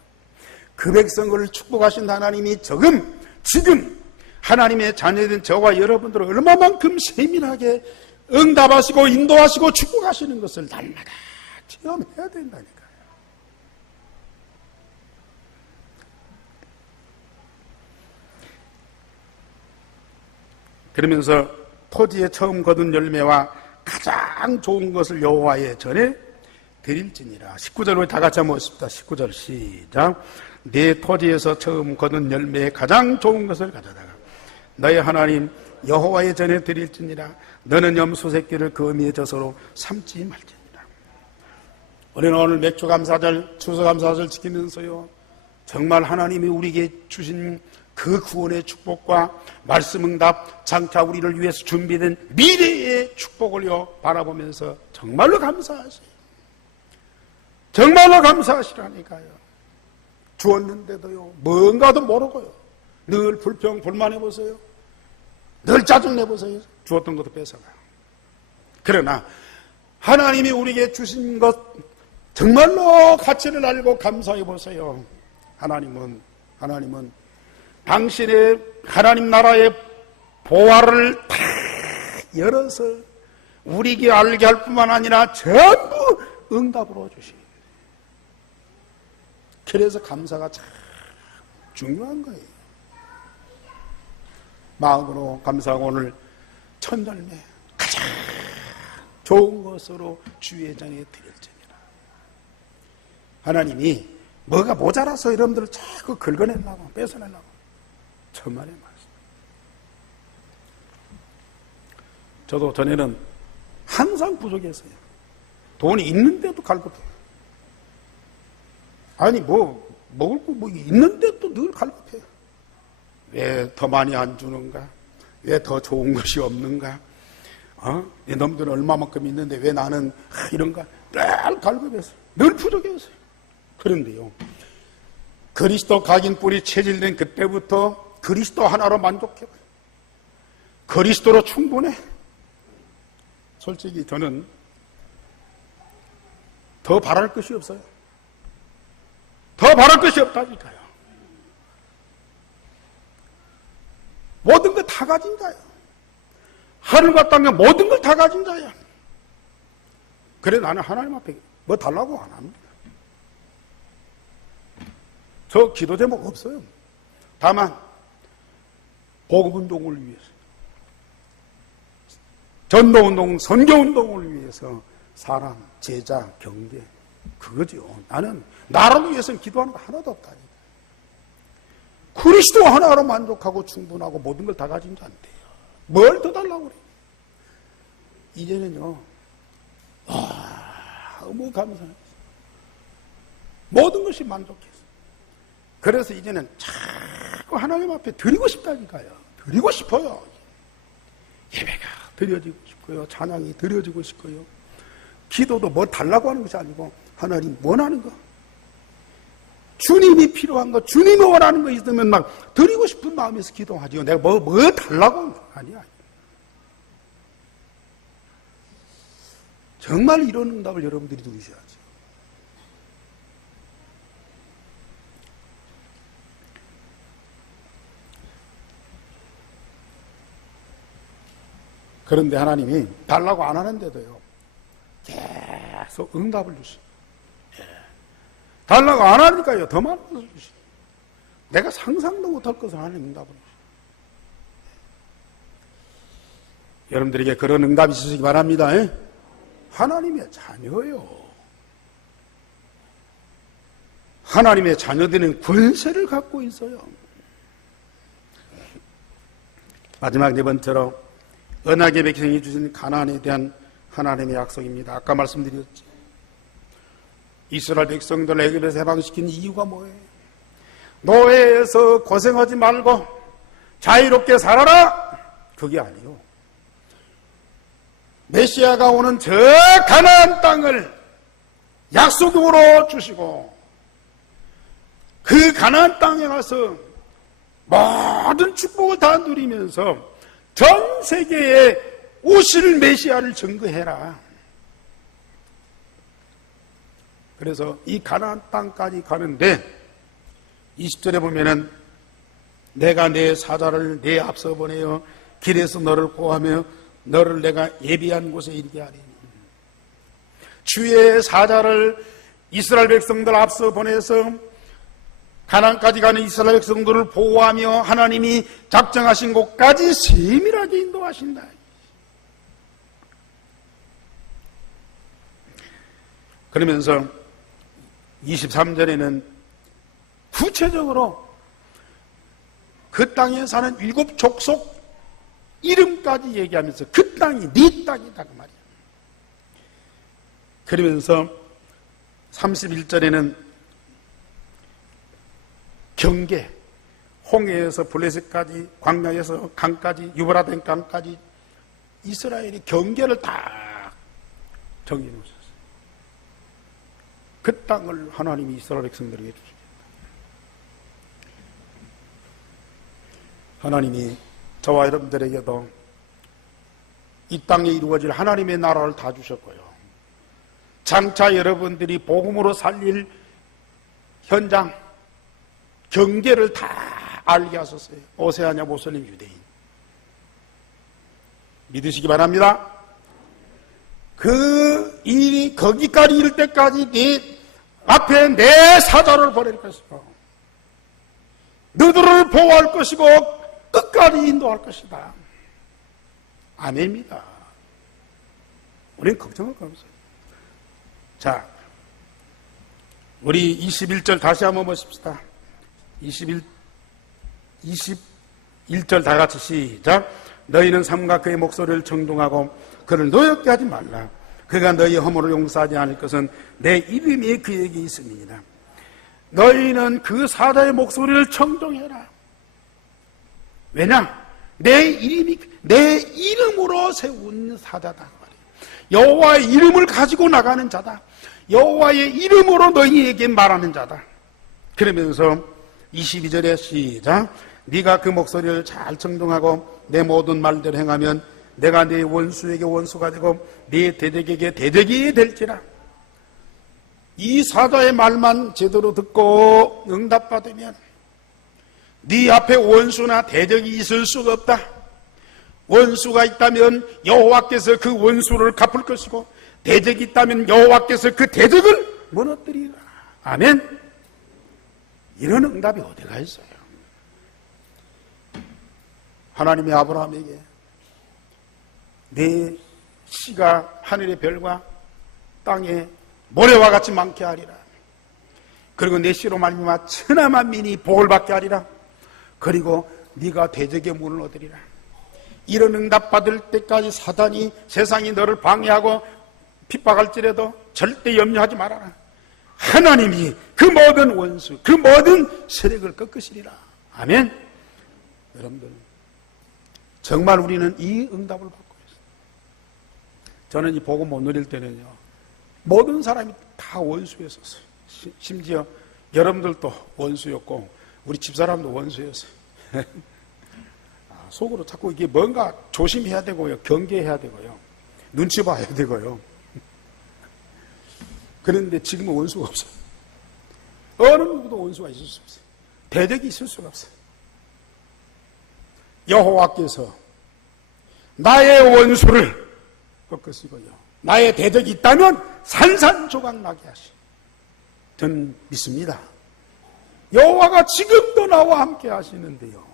그 백성을 축복하신 하나님이 지금 하나님의 자녀된 저와 여러분들을 얼마만큼 세밀하게 응답하시고 인도하시고 축복하시는 것을 날마다 체험해야 된다니까요. 그러면서 토지에 처음 거둔 열매와 가장 좋은 것을 여호와의 전에 드릴지니라. 19절로 다 같이 한번 읽습니다. 19절 시작. 내 토지에서 처음 거둔 열매에 가장 좋은 것을 가져다가 너의 하나님 여호와의 전에 드릴지니라. 너는 염소 새끼를 그 어미의 젖으로 삼지 말지니라. 우리는 오늘 맥주 감사절, 추수 감사절 지키면서요, 정말 하나님이 우리에게 주신 그 구원의 축복과 말씀 응답, 장차 우리를 위해서 준비된 미래의 축복을요 바라보면서 정말로 감사하세요. 정말로 감사하시라니까요. 주었는데도요 뭔가도 모르고요 늘 불평 불만해보세요. 늘 짜증내보세요. 주었던 것도 뺏어가요. 그러나 하나님이 우리에게 주신 것 정말로 가치를 알고 감사해보세요. 하나님은 당신의 하나님 나라의 보화를 다 열어서 우리에게 알게 할 뿐만 아니라 전부 응답으로 주시고, 그래서 감사가 참 중요한 거예요. 마음으로 감사하고 오늘 첫 열매 가장 좋은 것으로 주의 전에 드릴지니라. 하나님이 뭐가 모자라서 여러분들을 자꾸 긁어내려고 뺏어내려고 천만의 말씀. 저도 전에는 항상 부족했어요. 돈이 있는데도 갈급해요. 아니 먹을 거 있는데도 늘 갈급해요. 왜 더 많이 안 주는가? 왜 더 좋은 것이 없는가? 내 놈들은 얼마만큼 있는데 왜 나는 이런가? 늘 갈급했어요. 늘 부족했어요. 그런데요, 그리스도 각인 뿔이 체질된 그때부터 그리스도 하나로 만족해요. 그리스도로 충분해. 솔직히 저는 더 더 바랄 것이 없어요. 더 바랄 것이 없다니까요. 모든 걸 다 가진 자예요. 하늘과 땅의 모든 걸 다 가진 자예요. 그래 나는 하나님 앞에 뭐 달라고 안 합니다. 저 기도 제목 없어요. 다만 복음운동을 위해서, 전도운동, 선교운동을 위해서 사람, 제자, 경계, 그거죠. 나는 나를 위해서는 기도하는 거 하나도 없다니까. 그리스도 하나로 만족하고 충분하고 모든 걸 다 가진 자인데요. 뭘 더 달라고 그래? 이제는요, 너무 감사해요. 모든 것이 만족해서. 그래서 이제는 자꾸 하나님 앞에 드리고 싶다니까요. 드리고 싶어요. 예배가 드려지고 싶고요. 찬양이 드려지고 싶고요. 기도도 뭐 달라고 하는 것이 아니고 하나님 원하는 거, 주님이 필요한 거, 주님이 원하는 거 있으면 막 드리고 싶은 마음에서 기도하지요. 내가 뭐 달라고 하는 거 아니야. 정말 이런 응답을 여러분들이 누리셔야죠. 그런데 하나님이 달라고 안 하는데도요, 계속 응답을 주시고, 달라고 안 하니까요, 더 많은 것을 주시고, 내가 상상도 못할 것을 하나님 응답을 주시고. 여러분들에게 그런 응답이 있으시기 바랍니다. 하나님의 자녀요. 하나님의 자녀들은 권세를 갖고 있어요. 마지막 네 번째로 언약의 백성이 주신 가나안에 대한 하나님의 약속입니다. 아까 말씀드렸죠. 이스라엘 백성들 애굽에서 해방시킨 이유가 뭐예요? 노예에서 고생하지 말고 자유롭게 살아라! 그게 아니요. 메시아가 오는 저 가나안 땅을 약속으로 주시고 그 가나안 땅에 가서 모든 축복을 다 누리면서 전 세계에 오실 메시아를 증거해라. 그래서 이 가나안 땅까지 가는데 20절에 보면은 내가 내 사자를 내 앞서 보내어 길에서 너를 보호하며 너를 내가 예비한 곳에 이르게 하리니. 주의 사자를 이스라엘 백성들 앞서 보내서 가나안까지 가는 이스라엘 백성들을 보호하며 하나님이 작정하신 곳까지 세밀하게 인도하신다. 그러면서 23절에는 구체적으로 그 땅에 사는 7 족속 이름까지 얘기하면서 그 땅이 네 땅이다 그 말이야. 그러면서 31절에는 경계, 홍해에서 블레셋까지, 광야에서 강까지, 유브라데 강까지 이스라엘이 경계를 딱 정해 놓으셨어요. 그 땅을 하나님이 이스라엘 백성들에게 주시겠다. 하나님이 저와 여러분들에게도 이 땅에 이루어질 하나님의 나라를 다 주셨고요. 장차 여러분들이 복음으로 살릴 현장, 경계를 다 알게 하셨어요. 오세아냐, 모슬림, 유대인. 믿으시기 바랍니다. 그 일이 거기까지 이를 때까지 네 앞에 내 사자를 보낼 것이고 너들을 보호할 것이고 끝까지 인도할 것이다. 아멘입니다. 우리는 걱정할 거 없어요. 자, 우리 21절 다시 한번 보십시다. 21절 다 같이 시작. 너희는 삼가 그의 목소리를 청둥하고 그를 노엽게 하지 말라. 그가 너희 허물을 용서하지 않을 것은 내 이름이 그에게 있음이니라. 너희는 그 사자의 목소리를 청둥해라. 왜냐? 내 이름으로 세운 사자다. 여호와의 이름을 가지고 나가는 자다. 여호와의 이름으로 너희에게 말하는 자다. 그러면서 22절에 시작. 네가 그 목소리를 잘 청둥하고 내 모든 말대로 행하면 내가 네 원수에게 원수가 되고 네 대적에게 대적이 될지라. 이 사자의 말만 제대로 듣고 응답받으면 네 앞에 원수나 대적이 있을 수가 없다. 원수가 있다면 여호와께서 그 원수를 갚을 것이고 대적이 있다면 여호와께서 그 대적을 무너뜨리라. 아멘. 이런 응답이 어디가 있어요? 하나님이 아브라함에게 내 씨가 하늘의 별과 땅에 모래와 같이 많게 하리라. 그리고 내 씨로 말미암아 천하 만민이 복을 받게 하리라. 그리고 네가 대적의 문을 얻으리라. 이런 응답 받을 때까지 사단이 세상이 너를 방해하고 핍박할지라도 절대 염려하지 말아라. 하나님이 그 모든 원수, 그 모든 세력을 꺾으시리라. 아멘. 여러분들, 정말 우리는 이 응답을 받고 있어요. 저는 이 복음 못 누릴 때는요, 모든 사람이 다 원수였었어요. 심지어 여러분들도 원수였고 우리 집사람도 원수였어요. 속으로 자꾸 이게 뭔가 조심해야 되고요, 경계해야 되고요, 눈치 봐야 되고요. 그런데 지금은 원수가 없어요. 어느 누구도 원수가 있을 수 없어요. 대적이 있을 수가 없어요. 여호와께서 나의 원수를 꺾으시고요, 나의 대적이 있다면 산산조각 나게 하시. 저는 믿습니다. 여호와가 지금도 나와 함께 하시는데요,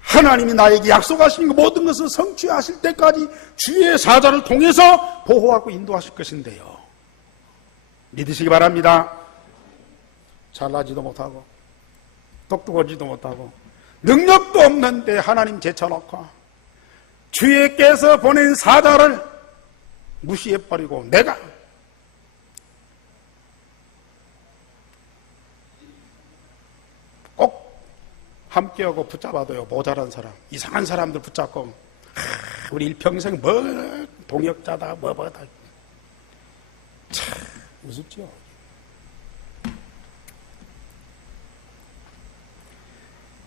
하나님이 나에게 약속하신 모든 것을 성취하실 때까지 주의 사자를 통해서 보호하고 인도하실 것인데요, 믿으시기 바랍니다. 잘나지도 못하고 똑똑하지도 못하고 능력도 없는데 하나님 제쳐놓고 주께서 보낸 사자를 무시해버리고 내가 꼭 함께하고 붙잡아도요, 모자란 사람, 이상한 사람들 붙잡고 우리 일평생 뭐 동역자다 뭐다 참 우습죠.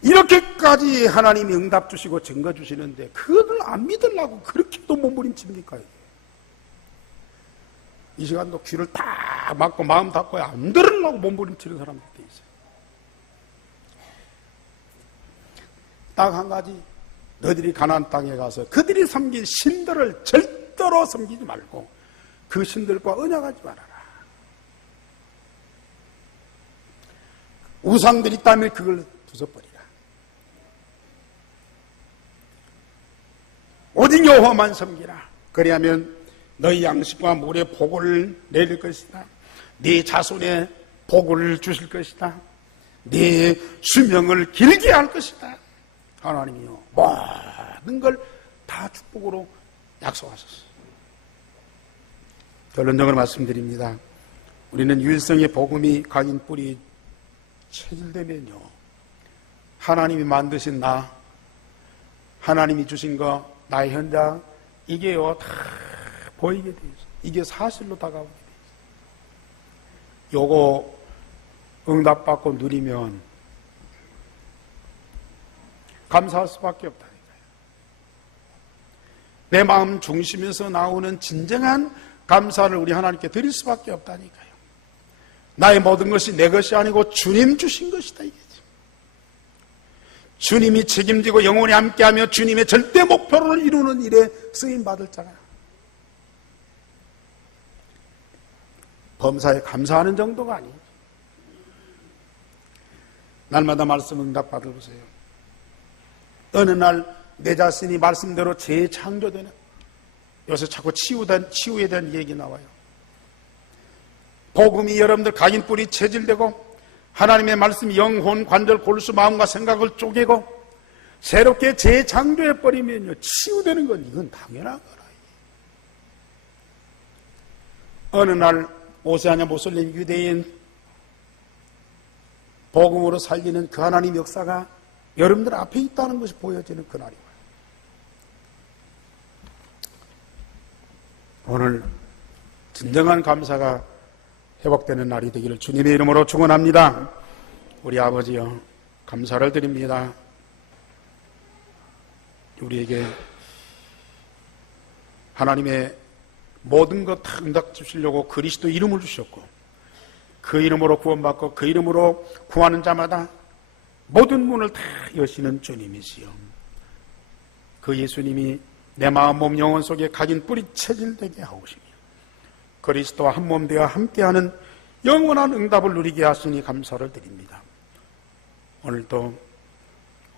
이렇게까지 하나님이 응답 주시고 증거 주시는데 그것을 안 믿으려고 그렇게 또 몸부림칩니까? 이 시간도 귀를 딱 막고 마음 닫고 안 들으려고 몸부림치는 사람들도 있어요. 딱 한 가지, 너희들이 가나안 땅에 가서 그들이 섬긴 신들을 절대로 섬기지 말고 그 신들과 언약하지 말아라. 우상들이 있다면 그걸 부숴버리라. 오직 여호와만 섬기라. 그리하면 너희 양식과 물의 복을 내릴 것이다. 네 자손의 복을 주실 것이다. 네 수명을 길게 할 것이다. 하나님이요, 모든 걸 다 축복으로 약속하셨어요. 결론적으로 말씀드립니다. 우리는 유일성의 복음이 각인 뿌리 체질되면요, 하나님이 만드신 나, 하나님이 주신 거, 나의 현장, 이게요 다 보이게 돼 있어요. 이게 사실로 다가오게 돼 있어요. 요거 응답받고 누리면 감사할 수밖에 없다니까요. 내 마음 중심에서 나오는 진정한 감사를 우리 하나님께 드릴 수밖에 없다니까요. 나의 모든 것이 내 것이 아니고 주님 주신 것이다, 이게죠. 주님이 책임지고 영원히 함께하며 주님의 절대 목표를 이루는 일에 쓰임받을 자가, 범사에 감사하는 정도가 아니에요. 날마다 말씀 응답 받아보세요. 어느 날 내 자신이 말씀대로 재창조되는, 요새 자꾸 치유에 대한 얘기 나와요. 복음이 여러분들 각인 뿌리 체질되고 하나님의 말씀이 영혼, 관절, 골수, 마음과 생각을 쪼개고 새롭게 재창조해버리면요, 치유되는 건 이건 당연한 거라. 어느 날 오세아냐 모슬림 유대인 복음으로 살리는 그 하나님 역사가 여러분들 앞에 있다는 것이 보여지는 그날이 와요. 오늘 진정한 감사가 회복되는 날이 되기를 주님의 이름으로 축원합니다. 우리 아버지여, 감사를 드립니다. 우리에게 하나님의 모든 것 다 응답 주시려고 그리스도 이름을 주셨고, 그 이름으로 구원받고 그 이름으로 구하는 자마다 모든 문을 다 여시는 주님이시여, 그 예수님이 내 마음 몸 영혼 속에 각인 뿌리 체질되게 하오시며 그리스도와 한 몸 되어 함께하는 영원한 응답을 누리게 하시니 감사를 드립니다. 오늘도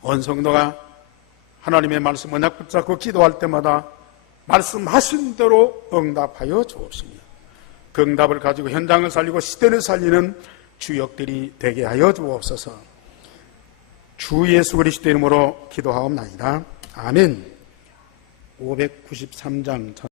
온 성도가 하나님의 말씀 언약 붙잡고 기도할 때마다 말씀하신 대로 응답하여 주옵시며 그 응답을 가지고 현장을 살리고 시대를 살리는 주역들이 되게 하여 주옵소서. 주 예수 그리스도 이름으로 기도하옵나이다. 아멘. 593장